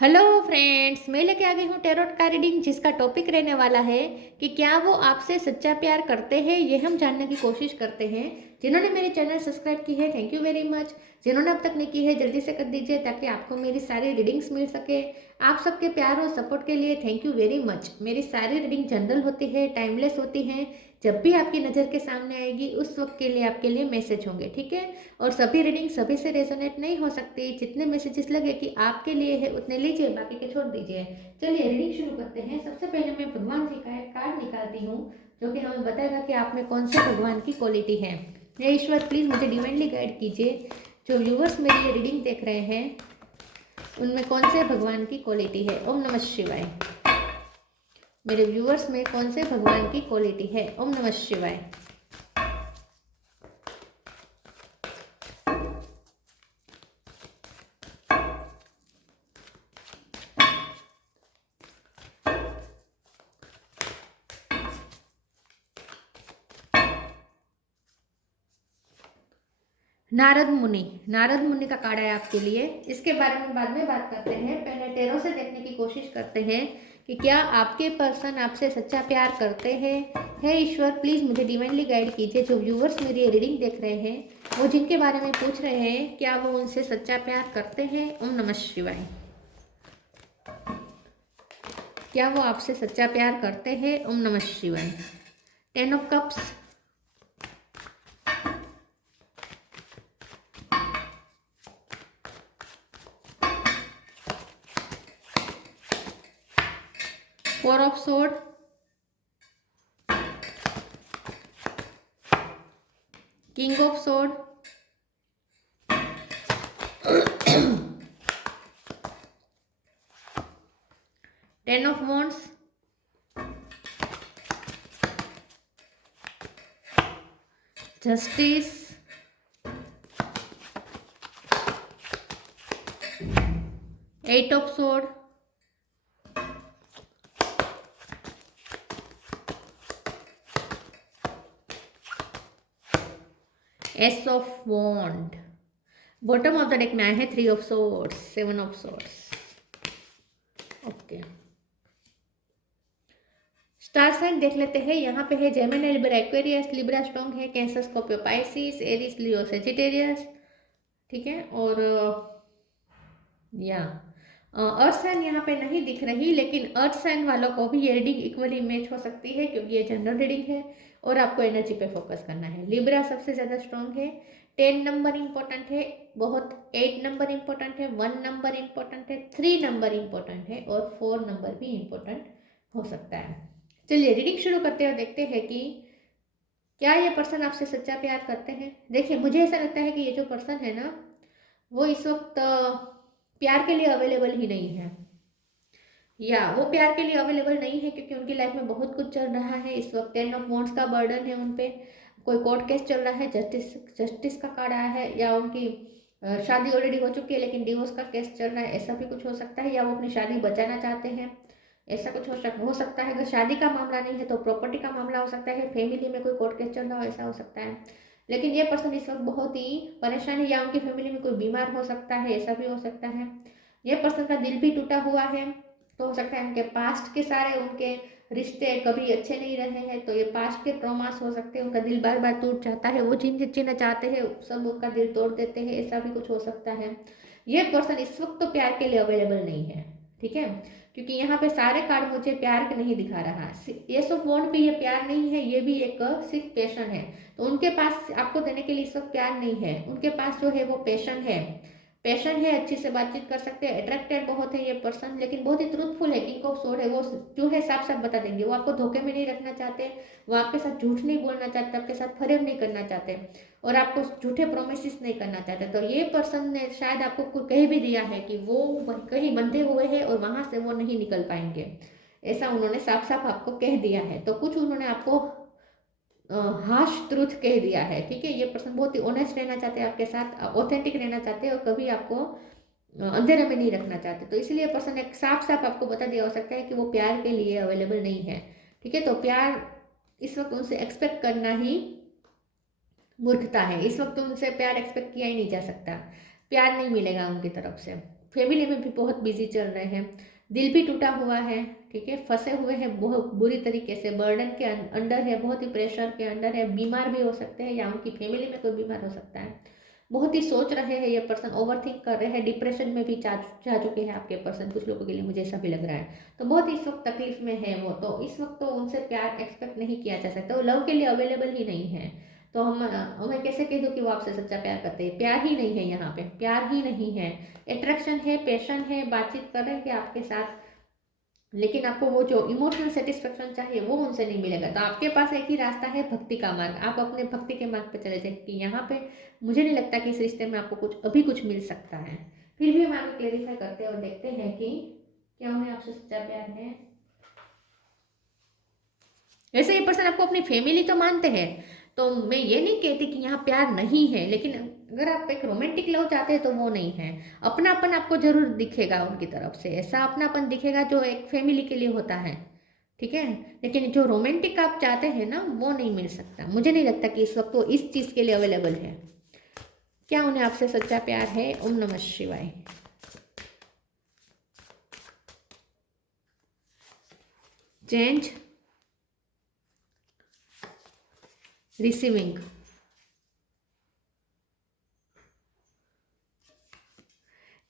Hello friends, मैं लेके आ गई हूँ टैरोट का रीडिंग, जिसका टॉपिक रहने वाला है कि क्या वो आपसे सच्चा प्यार करते हैं। ये हम जानने की कोशिश करते हैं। जिन्होंने मेरे चैनल सब्सक्राइब की है, थैंक यू वेरी मच। जिन्होंने अब तक नहीं की है, जल्दी से कर दीजिए ताकि आपको मेरी सारी रीडिंग्स मिल सके। आप सबके प्यार और सपोर्ट के लिए थैंक यू वेरी मच। मेरी सारी रीडिंग जनरल होती है, टाइमलेस होती हैं। जब भी आपकी नज़र के सामने आएगी उस वक्त के लिए आपके लिए मैसेज होंगे, ठीक है। और सभी रीडिंग सभी से रेजोनेट नहीं हो सकती। जितने मैसेजेस लगे कि आपके लिए है उतने लीजिए, बाकी के छोड़ दीजिए। चलिए रीडिंग शुरू करते हैं। सबसे पहले मैं भगवान जी का एक कार्ड निकालती हूँ, जो कि हमें बताएगा कि आप में कौन से भगवान की क्वालिटी है। हे ईश्वर, प्लीज़ मुझे डिवाइनली गाइड कीजिए। जो व्यूवर्स मेरी ये रीडिंग देख रहे हैं उनमें कौन से भगवान की क्वालिटी है। ओम नमः शिवाय। मेरे व्यूवर्स में कौन से भगवान की क्वालिटी है। ओम नमः शिवाय। नारद मुनि का कार्ड है आपके लिए। इसके बारे में बाद में बात करते हैं। पहले टेरो से देखने की कोशिश करते हैं कि क्या आपके पर्सन आपसे सच्चा प्यार करते हैं। हे ईश्वर, प्लीज़ मुझे डिवाइनली गाइड कीजिए। जो व्यूवर्स मेरी ये रीडिंग देख रहे हैं वो जिनके बारे में पूछ रहे हैं, क्या वो उनसे सच्चा प्यार करते हैं। ओम नमः शिवाय। क्या वो आपसे सच्चा प्यार करते हैं। ओम नमः शिवाय। 10 of cups, 4 of sword, king of sword, 10 of wands, justice, 8 of sword, ace of wand. Bottom of the deck में आए हैं 3 of swords, 7 of swords. Okay, star sign देख लेते हैं। यहाँ पे है Gemini, Libra, Aquarius, Libra strong है, Cancer, Scorpio, Pisces, Aries, Leo, Sagittarius, ठीक है। और या अर्थ साइन यहाँ पे नहीं दिख रही, लेकिन अर्थ साइन वालों को भी ये रीडिंग इक्वली मैच हो सकती है, क्योंकि ये जनरल रीडिंग है और आपको एनर्जी पे फोकस करना है। लिब्रा सबसे ज़्यादा स्ट्रॉन्ग है। 10 नंबर इंपॉर्टेंट है बहुत, 8 नंबर इंपॉर्टेंट है, 1 नंबर इंपॉर्टेंट है, 3 नंबर इंपॉर्टेंट है और 4 नंबर भी इंपॉर्टेंट हो सकता है। चलिए रीडिंग शुरू करते हैं और देखते हैं कि क्या ये पर्सन आपसे सच्चा प्यार करते हैं। देखिए, मुझे ऐसा लगता है कि ये जो पर्सन है ना, वो इस वक्त प्यार के लिए अवेलेबल ही नहीं है, या वो प्यार के लिए अवेलेबल नहीं है क्योंकि उनकी लाइफ में बहुत कुछ चल रहा है इस वक्त। 10 ऑफ वॉन्ड्स का बर्डन है उन पे। कोई कोर्ट केस चल रहा है, जस्टिस का कार्ड आया है, या उनकी शादी ऑलरेडी हो चुकी है लेकिन डिवोर्स का केस चल रहा है, ऐसा भी कुछ हो सकता है। या वो अपनी शादी बचाना चाहते हैं, ऐसा कुछ हो सकता है। अगर शादी का मामला नहीं है तो प्रॉपर्टी का मामला हो सकता है, फैमिली में कोई कोर्ट केस चल रहा हो, ऐसा हो सकता है। लेकिन ये पर्सन इस वक्त बहुत ही परेशान है, या उनकी फैमिली में कोई बीमार हो सकता है, ऐसा भी हो सकता है। ये पर्सन का दिल भी टूटा हुआ है, तो हो सकता है उनके पास्ट के सारे उनके रिश्ते कभी अच्छे नहीं रहे हैं, तो ये पास्ट के ट्रॉमास हो सकते हैं। उनका दिल बार बार टूट जाता है, वो जिन जीना चाहते हैं सब उनका दिल तोड़ देते हैं, ऐसा भी कुछ हो सकता है। ये पर्सन इस वक्त तो प्यार के लिए अवेलेबल नहीं है, ठीक है, क्योंकि यहाँ पे सारे कार्ड मुझे प्यार के नहीं दिखा रहा। ये सब वॉन्ट भी ये प्यार नहीं है, ये भी एक सिर्फ पैशन है। तो उनके पास आपको देने के लिए इस वक्त प्यार नहीं है, उनके पास जो है वो पैशन है। पैशन है, अच्छी से बातचीत कर सकते हैं, अट्रैक्टेड बहुत है ये पर्सन, लेकिन बहुत ही ट्रूथफुल है। किंग ऑफ सोर्ड है, वो जो है साफ साफ बता देंगे। वो आपको धोखे में नहीं रखना चाहते, वो आपके साथ झूठ नहीं बोलना चाहते, आपके साथ फरेब नहीं करना चाहते, और आपको झूठे प्रोमिस नहीं करना चाहते। तो ये पर्सन ने शायद आपको कह भी दिया है कि वो कहीं बंधे हुए हैं और वहां से वो नहीं निकल पाएंगे, ऐसा उन्होंने साफ साफ आपको कह दिया है। तो कुछ उन्होंने आपको हार्श ट्रूथ कह दिया है, ठीक है। ये पर्सन बहुत ही ऑनेस्ट रहना चाहते हैं आपके साथ, ऑथेंटिक रहना चाहते हैं, और कभी आपको अंधेरे में नहीं रखना चाहते। तो इसलिए पर्सन एक साफ साफ आपको बता दिया हो सकता है कि वो प्यार के लिए अवेलेबल नहीं है, ठीक है। तो प्यार इस वक्त उनसे एक्सपेक्ट करना ही मूर्खता है। इस वक्त उनसे प्यार एक्सपेक्ट किया ही नहीं जा सकता, प्यार नहीं मिलेगा उनकी तरफ से। फैमिली में भी बहुत बिजी चल रहे हैं, दिल भी टूटा हुआ है, ठीक है, फंसे हुए हैं बहुत बुरी तरीके से, बर्डन के अंडर है, बहुत ही प्रेशर के अंडर है, बीमार भी हो सकते हैं या उनकी फैमिली में कोई बीमार हो सकता है, बहुत ही सोच रहे हैं ये पर्सन, ओवर थिंक कर रहे हैं, डिप्रेशन में भी जा चुके हैं आपके पर्सन, कुछ लोगों के लिए मुझे ऐसा भी लग रहा है। तो बहुत इस वक्त तकलीफ में है वो, तो इस वक्त तो उनसे प्यार एक्सपेक्ट नहीं किया जा सकता, वो लव के लिए अवेलेबल ही नहीं है। तो मैं कैसे कह दूँ कि वो आपसे सच्चा प्यार करते हैं, प्यार ही नहीं है, यहाँ पे प्यार ही नहीं है, अट्रैक्शन है, पैशन है, बातचीत कर रहे हैं आपके साथ, लेकिन आपको वो जो इमोशनल सेटिस्फेक्शन चाहिए वो उनसे नहीं मिलेगा। तो आपके पास एक ही रास्ता है, भक्ति का मार्ग, आप अपने भक्ति के मार्ग पे चले जाए, कि यहाँ पे मुझे नहीं लगता कि इस रिश्ते में आपको कुछ अभी कुछ मिल सकता है। फिर भी हम आगे क्लेरिफाई करते हैं और देखते हैं कि क्या उन्हें आपसे सच्चा प्यार है। वैसे ये पर्सन आपको अपनी फैमिली तो मानते हैं, तो मैं ये नहीं कहती कि यहाँ प्यार नहीं है, लेकिन अगर आप एक रोमांटिक लव चाहते हैं तो वो नहीं है। अपनापन आपको जरूर दिखेगा उनकी तरफ से, ऐसा अपनापन दिखेगा जो एक फैमिली के लिए होता है, ठीक है, लेकिन जो रोमांटिक आप चाहते हैं ना वो नहीं मिल सकता। मुझे नहीं लगता कि इस वक्त वो इस चीज़ के लिए अवेलेबल है। क्या उन्हें आपसे सच्चा प्यार है? ओम नमः शिवाय। Change, receiving,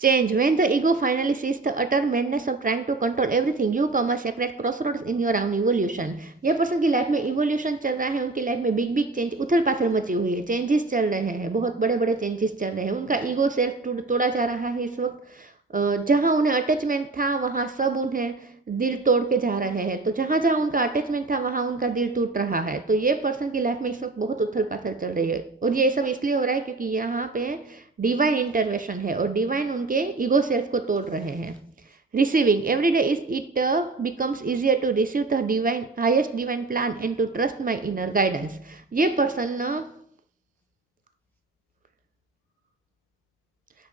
change. When the ego finally sees the utter madness of trying to control everything, you come a sacred crossroads in your own evolution. ये पर्सन की लाइफ में इवोल्यूशन चल रहा है, उनकी लाइफ में बिग बिग चेंज, उथल पाथल मची हुई है, चेंजेस चल रहे हैं, बहुत बड़े बड़े चेंजेस चल रहे हैं, उनका ईगो सेल्फ तोड़ा जा रहा है इस वक्त। जहाँ उन्हें अटैचमेंट था वहाँ सब उन्हें दिल तोड़ के जा रहे हैं, तो जहाँ जहाँ उनका अटैचमेंट था वहाँ उनका दिल टूट रहा है। तो ये पर्सन की लाइफ में इस वक्त बहुत उथल पाथल चल रही है, और ये सब इसलिए हो रहा है क्योंकि यहाँ पे डिवाइन इंटरवेंशन है और डिवाइन उनके ईगो सेल्फ को तोड़ रहे हैं। Receiving, every day is it becomes easier to receive the divine highest divine plan and to trust my inner guidance. ये पर्सन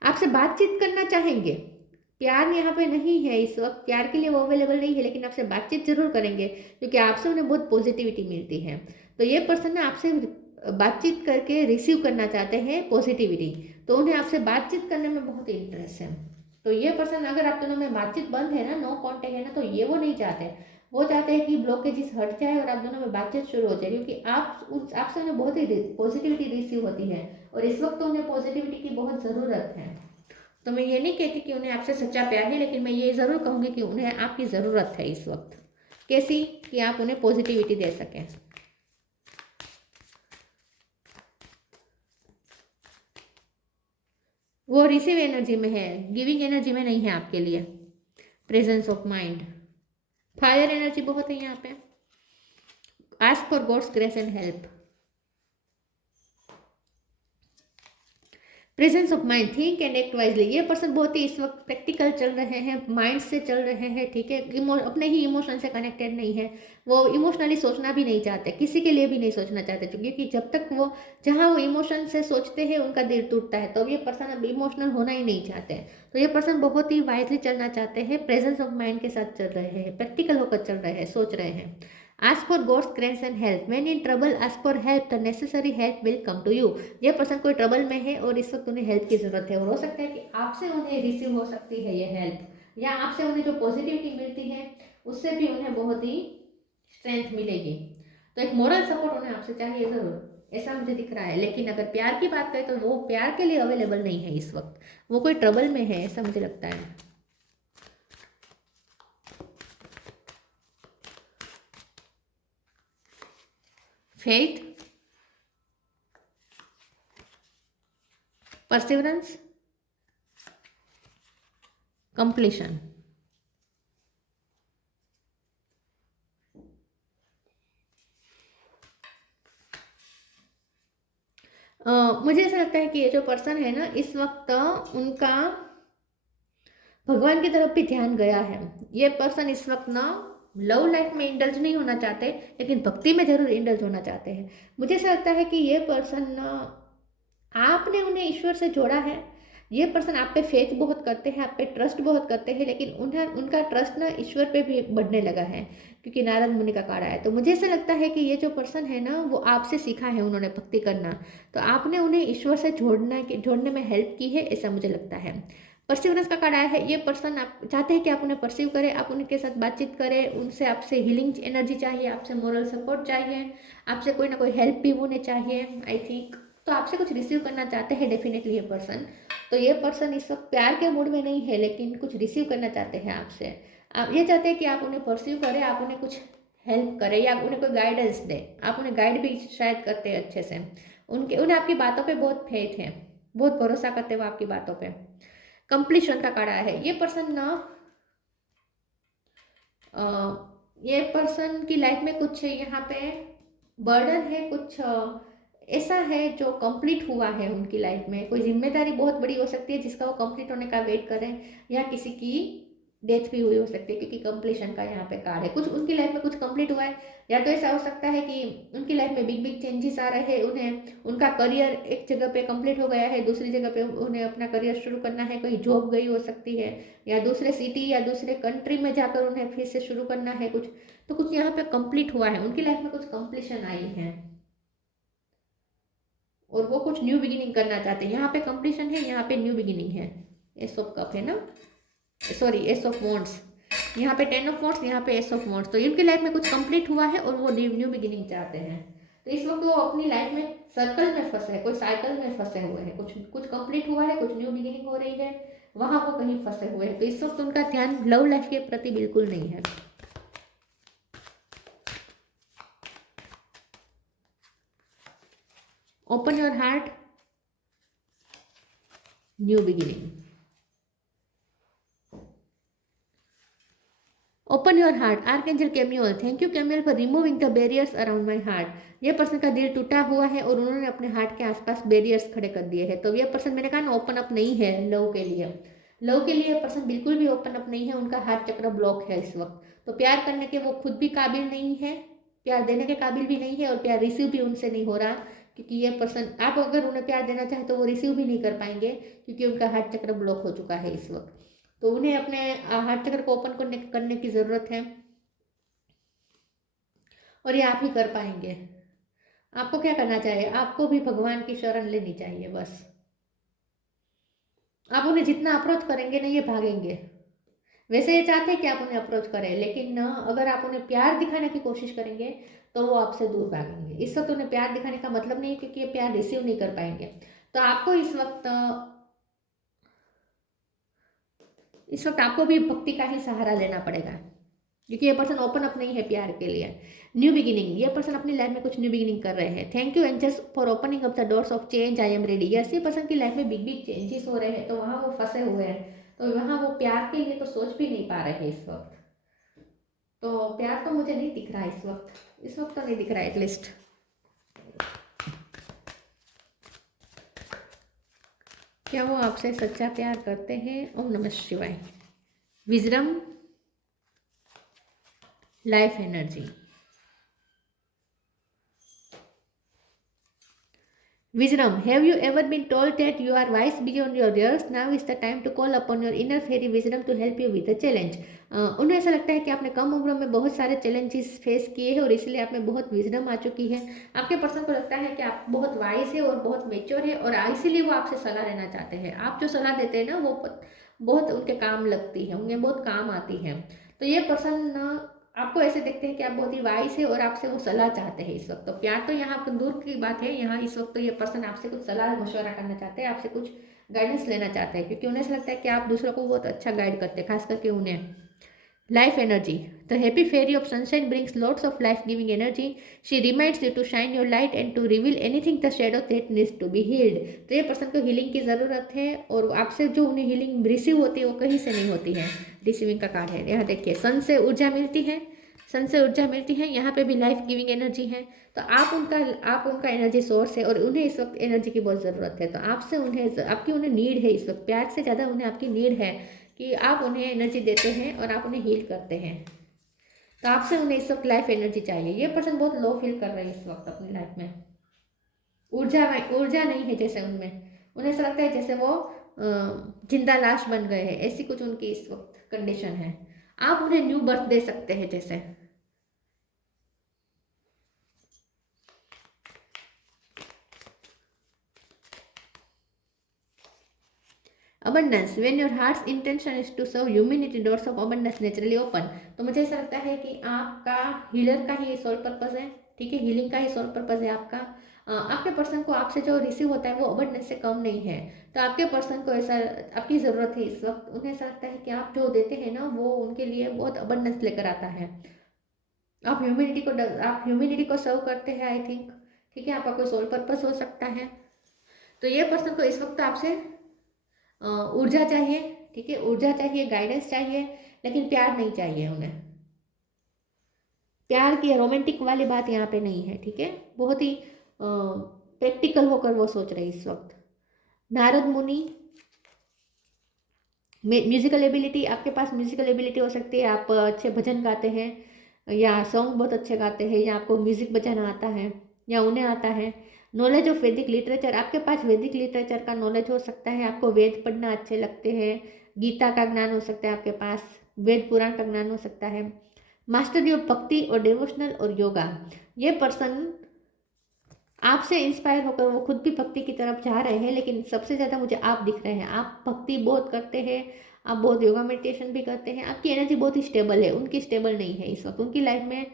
आपसे बातचीत करना चाहेंगे, प्यार यहाँ पे नहीं है इस वक्त, प्यार के लिए वो अवेलेबल नहीं है, लेकिन आपसे बातचीत जरूर करेंगे क्योंकि आपसे उन्हें बहुत पॉजिटिविटी मिलती है। तो ये पर्सन ना आपसे बातचीत करके रिसीव करना चाहते हैं पॉजिटिविटी, तो उन्हें आपसे बातचीत करने में बहुत इंटरेस्ट है। तो ये पर्सन, अगर आप दोनों में बातचीत बंद है ना, नो कॉन्टेक्ट है ना, तो ये वो नहीं चाहते, वो चाहते हैं कि ब्लॉकेजेस हट जाए और आप दोनों में बातचीत शुरू हो जाए, क्योंकि आपसे उन्हें बहुत ही पॉजिटिविटी रिसीव होती है और इस वक्त तो उन्हें पॉजिटिविटी की बहुत ज़रूरत है। तो मैं ये नहीं कहती कि उन्हें आपसे सच्चा प्यार है, लेकिन मैं ये ज़रूर कहूँगी कि उन्हें आपकी ज़रूरत है इस वक्त। कैसी? कि आप उन्हें पॉजिटिविटी दे सकें। वो रिसीव एनर्जी में है, गिविंग एनर्जी में नहीं है आपके लिए। Presence of mind, fire energy बहुत है यहाँ पे। Ask for God's grace and help. Presence of mind, think and act wisely. ये पर्सन बहुत ही इस वक्त प्रैक्टिकल चल रहे हैं, माइंड से चल रहे हैं, ठीक है, अपने ही इमोशन से कनेक्टेड नहीं है, वो इमोशनली सोचना भी नहीं चाहते, किसी के लिए भी नहीं सोचना चाहते, क्योंकि जब तक वो जहाँ वो इमोशन से सोचते हैं उनका दिल टूटता है, तो ये पर्सन अब इमोशनल होना ही नहीं चाहते। तो ये पर्सन बहुत ही वाइजली चलना चाहते हैं, प्रेजेंस ऑफ माइंड के साथ चल रहे हैं, प्रैक्टिकल होकर चल रहे हैं, सोच रहे हैं। Ask for God's grace and help. When in trouble, ask for help. The necessary help will come to you. ये पर्सन कोई ट्रबल में है और इस वक्त उन्हें हेल्प की जरूरत है, और हो सकता है कि आपसे उन्हें रिसीव हो सकती है ये हेल्प, या आपसे उन्हें जो पॉजिटिविटी मिलती है उससे भी उन्हें बहुत ही स्ट्रेंथ मिलेगी। तो एक मोरल सपोर्ट उन्हें आपसे चाहिए ज़रूर, ऐसा मुझे दिख रहा है। लेकिन अगर प्यार की बात करें तो वो प्यार के लिए अवेलेबल नहीं है इस वक्त, वो कोई ट्रबल में है, ऐसा मुझे लगता है। faith, perseverance, completion। मुझे ऐसा लगता है कि ये जो पर्सन है ना, इस वक्त उनका भगवान की तरफ भी ध्यान गया है। ये पर्सन इस वक्त ना लव लाइफ में इंडल्ज नहीं होना चाहते, लेकिन भक्ति में जरूर इंडल्ज होना चाहते हैं। मुझे ऐसा लगता है कि ये पर्सन, आपने उन्हें ईश्वर से जोड़ा है, ये पर्सन आप पे फेथ बहुत करते हैं, आप पे ट्रस्ट बहुत करते हैं, लेकिन उन्हें उनका ट्रस्ट ना ईश्वर पे भी बढ़ने लगा है, क्योंकि नारद मुनि का काढ़ा है। तो मुझे ऐसा लगता है कि ये जो पर्सन है ना, वो आपसे सीखा है उन्होंने भक्ति करना, तो आपने उन्हें ईश्वर से जोड़ने में हेल्प की है, ऐसा मुझे लगता है। परसिवरेंस का कार्ड आया है। ये पर्सन आप चाहते हैं कि आप उन्हें परसीव करें, आप उनके साथ बातचीत करें, उनसे आपसे हीलिंग एनर्जी चाहिए, आपसे मोरल सपोर्ट चाहिए, आपसे कोई ना कोई हेल्प भी उन्हें चाहिए आई थिंक। तो आपसे कुछ रिसीव करना चाहते हैं डेफिनेटली ये पर्सन। तो ये पर्सन इस वक्त प्यार के मूड में नहीं है, लेकिन कुछ रिसीव करना चाहते हैं आपसे। आप ये चाहते हैं कि आप उन्हें परसीव करें, आप उन्हें कुछ हेल्प करें या उन्हें कोई गाइडेंस दें। आप उन्हें गाइड भी शायद करते हैं अच्छे से। उन्हें आपकी बातों पे बहुत फेथ है, बहुत भरोसा करते हैं वो आपकी बातों पे। कंप्लीशन का कार्ड आया है। ये पर्सन की लाइफ में कुछ यहाँ पे बर्डन है, कुछ ऐसा है जो कंप्लीट हुआ है उनकी लाइफ में। कोई जिम्मेदारी बहुत बड़ी हो सकती है जिसका वो कंप्लीट होने का वेट करें, या किसी की डेथ भी हुई हो सकती है, क्योंकि कंप्लीशन का यहाँ पे कार्ड है। कुछ उनकी लाइफ में कुछ कंप्लीट हुआ है, या तो ऐसा हो सकता है कि उनकी लाइफ में बिग बिग चेंजेस आ रहे हैं। उन्हें उनका करियर एक जगह पे कंप्लीट हो गया है, दूसरी जगह पे उन्हें अपना करियर शुरू करना है, कोई जॉब गई हो सकती है, या दूसरे सिटी या दूसरे कंट्री में जाकर उन्हें फिर से शुरू करना है कुछ। तो कुछ यहाँ पे कंप्लीट हुआ है, उनकी लाइफ में कुछ कंप्लीशन आई है और वो कुछ न्यू बिगिनिंग करना चाहते हैं। यहाँ पे कंप्लीशन है, यहाँ पे न्यू बिगिनिंग है। एस ऑफ कप है ना, सॉरी एस ऑफ वॉन्ड्स। यहाँ पे 10 ऑफ वॉन्ड्स, यहाँ पे एस ऑफ वॉन्ड्स। तो इनकी लाइफ में कुछ कंप्लीट हुआ है और वो न्यू बिगिनिंग चाहते हैं। तो इस वक्त वो अपनी लाइफ में सर्कल में फंसे हैं, कोई साइकिल में फंसे हुए हैं। कुछ कुछ कंप्लीट हुआ है, कुछ न्यू बिगिनिंग हो रही है, वहां वो कहीं फंसे हुए हैं। तो इस वक्त उनका ध्यान लव लाइफ के प्रति बिल्कुल नहीं है। Open your heart, new beginning. Open your heart, archangel Camael. Thank you Camael for removing the barriers around my heart. ये पर्सन का दिल टूटा हुआ है और उन्होंने अपने हार्ट के आसपास बैरियर्स खड़े कर दिए हैं। तो ये पर्सन, मैंने कहा ना, ओपन अप नहीं है लव के लिए। लव के लिए पर्सन बिल्कुल भी ओपन अप नहीं है, उनका हार्ट चक्र ब्लॉक है इस वक्त। तो प्यार करने के वो खुद भी काबिल नहीं है, प्यार देने के काबिल भी नहीं है, और प्यार रिसीव भी उनसे नहीं हो रहा। क्योंकि ये पर्सन, आप अगर उन्हें प्यार देना चाहें तो वो रिसीव भी नहीं कर पाएंगे, क्योंकि उनका हार्ट चक्र ब्लॉक हो चुका है इस वक्त। तो उन्हें अपने हार्ट चक्र को ओपन करने की ज़रूरत है, और ये आप ही कर पाएंगे। आपको क्या करना चाहिए, आपको भी भगवान की शरण लेनी चाहिए बस। आप उन्हें जितना अप्रोच करेंगे ना, ये भागेंगे। वैसे ये चाहते हैं कि आप उन्हें अप्रोच करें, लेकिन अगर आप उन्हें प्यार दिखाने की कोशिश करेंगे तो वो आपसे दूर भागेंगे। इस वक्त उन्हें प्यार दिखाने का मतलब नहीं है, क्योंकि ये प्यार रिसीव नहीं कर पाएंगे। तो आपको इस वक्त आपको भी भक्ति का ही सहारा लेना पड़ेगा, क्योंकि ये पर्सन ओपन अप नहीं है प्यार के लिए। न्यू बिगिनिंग, ये पर्सन अपनी लाइफ में कुछ न्यू बिगिनिंग कर रहे हैं। Thank you angels for opening up the doors of change, I am ready. Yes, ये पर्सन की लाइफ में बिग बिग चेंजेस हो रहे हैं, तो वहाँ वो फंसे हुए हैं। तो वहाँ वो प्यार के लिए तो सोच भी नहीं पा रहे हैं इस वक्त। तो प्यार तो मुझे नहीं दिख रहा है इस वक्त तो नहीं दिख रहा है एटलीस्ट। क्या वो आपसे सच्चा प्यार करते हैं? ओम नमः शिवाय। Wisdom, life energy. Wisdom, have you ever been told that you are wise beyond your years? Now is the time to call upon your inner fairy wisdom to help you with the challenge. उन्हें ऐसा लगता है कि आपने कम उम्र में बहुत सारे चैलेंजेस फेस किए हैं और इसलिए आप में बहुत विजडम आ चुकी है। आपके पर्सन को लगता है कि आप बहुत वाइज है और बहुत मेच्योर है, और इसीलिए वो आपसे सलाह लेना चाहते हैं। आप जो सलाह देते हैं ना, वो बहुत उनके काम लगती है, उन्हें बहुत काम आती है। तो ये पर्सन आपको ऐसे देखते हैं कि आप बहुत ही वाइस है और आपसे वो सलाह चाहते हैं इस वक्त। तो प्यार तो यहाँ दूर की बात है, यहाँ इस वक्त तो ये पर्सन आपसे कुछ सलाह मशवरा करना चाहते हैं, आपसे कुछ गाइडेंस लेना चाहते हैं, क्योंकि उन्हें ऐसा लगता है कि आप दूसरों को बहुत अच्छा गाइड करते हैं, खास करके उन्हें। Life energy, the happy fairy of sunshine brings lots of life giving energy. She reminds you to shine your light and to reveal anything the shadow that needs to be healed. तो ये person को healing की ज़रूरत है, और आपसे जो उन्हें हीलिंग रिसीव होती है वो कहीं से नहीं होती है। रिसीविंग का कार्ड है, यहाँ देखिए सन से ऊर्जा मिलती है, सन से ऊर्जा मिलती है, यहाँ पे भी लाइफ गिविंग एनर्जी है। तो आप उनका एनर्जी सोर्स है, और उन्हें इस वक्त एनर्जी की बहुत ज़रूरत है। तो आपकी उन्हें नीड है इस वक्त, प्यार से ज़्यादा उन्हें आपकी नीड है कि आप उन्हें एनर्जी देते हैं और आप उन्हें हील करते हैं। तो आपसे उन्हें इस वक्त लाइफ एनर्जी चाहिए। ये पर्सन बहुत लो फील कर रहे हैं इस वक्त अपनी लाइफ में। ऊर्जा नहीं है जैसे उन्हें ऐसा लगता है जैसे वो जिंदा लाश बन गए हैं, ऐसी कुछ उनकी इस वक्त कंडीशन है। आप उन्हें न्यू बर्थ दे सकते हैं जैसे। Abundance, when your heart's intention is to serve humanity, doors of abundance naturally open. तो मुझे ऐसा लगता है कि आपका हीलर का ही सोल पर्पस है, ठीक है, हीलिंग का ही सोल पर्पस है आपका। आपके पर्सन को आपसे जो रिसीव होता है वो अबंडेंस से कम नहीं है। तो आपके पर्सन को ऐसा आपकी ज़रूरत है इस वक्त, उन्हें ऐसा लगता है कि आप जो देते हैं ना वो उनके लिए बहुत अबंडेंस लेकर आता है। आप ह्यूमैनिटी को सर्व करते हैं आई थिंक, ठीक है, आपका कोई सोल पर्पस हो सकता है। तो ये पर्सन को इस वक्त आपसे ऊर्जा चाहिए, ठीक है, ऊर्जा चाहिए, गाइडेंस चाहिए, लेकिन प्यार नहीं चाहिए उन्हें। प्यार की रोमांटिक वाली बात यहाँ पे नहीं है, ठीक है, बहुत ही प्रैक्टिकल होकर वो सोच रहे इस वक्त। नारद मुनि, म्यूजिकल एबिलिटी, आपके पास म्यूजिकल एबिलिटी हो सकती है, आप अच्छे भजन गाते हैं या सॉन्ग बहुत अच्छे गाते हैं या आपको म्यूजिक बजाना आता है या उन्हें आता है। नॉलेज ऑफ वैदिक लिटरेचर, आपके पास वैदिक लिटरेचर का नॉलेज हो सकता है, आपको वेद पढ़ना अच्छे लगते हैं, गीता का ज्ञान हो सकता है आपके पास, वेद पुराण का ज्ञान हो सकता है। मास्टरी ऑफ भक्ति और डिवोशनल और योगा, ये पर्सन आपसे इंस्पायर होकर वो खुद भी भक्ति की तरफ जा रहे हैं, लेकिन सबसे ज़्यादा मुझे आप दिख रहे हैं, आप भक्ति बहुत करते हैं, आप बहुत योगा मेडिटेशन भी करते हैं, आपकी एनर्जी बहुत ही स्टेबल है, उनकी स्टेबल नहीं है इस वक्त, उनकी लाइफ में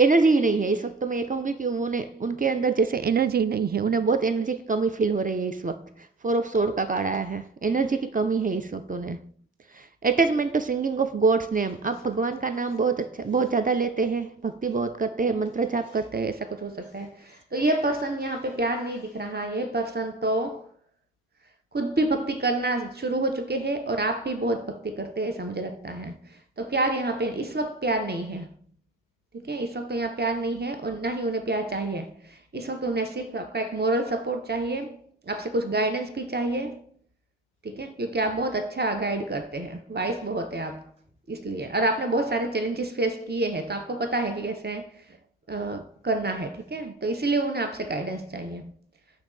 एनर्जी ही नहीं है इस वक्त। तो मैं ये कहूँगी कि उन्हें उनके अंदर जैसे एनर्जी ही नहीं है, उन्हें बहुत एनर्जी की कमी फील हो रही है इस वक्त। 4 ऑफ सोर्ड का कार्ड आया है, एनर्जी की कमी है इस वक्त उन्हें। Attachment to singing of God's name, आप भगवान का नाम बहुत अच्छा बहुत ज़्यादा लेते हैं, भक्ति बहुत करते हैं, मंत्र जाप करते हैं, ऐसा कुछ हो सकता है। तो ये पर्सन यहाँ पे प्यार नहीं दिख रहा, ये पर्सन तो खुद भी भक्ति करना शुरू हो चुके हैं और आप भी बहुत भक्ति करते हैं ऐसा मुझे लगता है। तो प्यार यहाँ पे इस वक्त प्यार नहीं है, ठीक है, इस वक्त तो यहाँ प्यार नहीं है और ना ही उन्हें प्यार चाहिए इस वक्त। उन्हें सिर्फ आपका एक मोरल सपोर्ट चाहिए, आपसे कुछ गाइडेंस भी चाहिए, ठीक है, क्योंकि आप बहुत अच्छा गाइड करते हैं, वाइस बहुत है आप इसलिए, और आपने बहुत सारे चैलेंजेस फेस किए हैं तो आपको पता है कि कैसे करना है, ठीक है, तो इसीलिए उन्हें आपसे गाइडेंस चाहिए।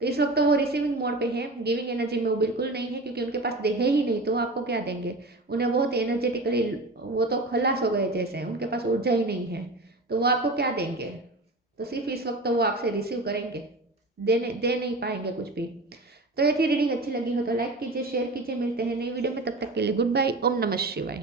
तो इस वक्त तो वो रिसीविंग मोड पे है, गिविंग एनर्जी में वो बिल्कुल नहीं है, क्योंकि उनके पास दे है ही नहीं तो वो आपको क्या देंगे। उन्हें बहुत एनर्जेटिकली वो तो खलास हो गए जैसे, उनके पास ऊर्जा ही नहीं है, तो वो आपको क्या देंगे। तो सिर्फ इस वक्त तो वो आपसे रिसीव करेंगे, दे नहीं पाएंगे कुछ भी। तो ये थी रीडिंग, अच्छी लगी हो तो लाइक कीजिए, शेयर कीजिए, मिलते हैं नई वीडियो में, तब तक के लिए गुड बाय, ओम नमः शिवाय।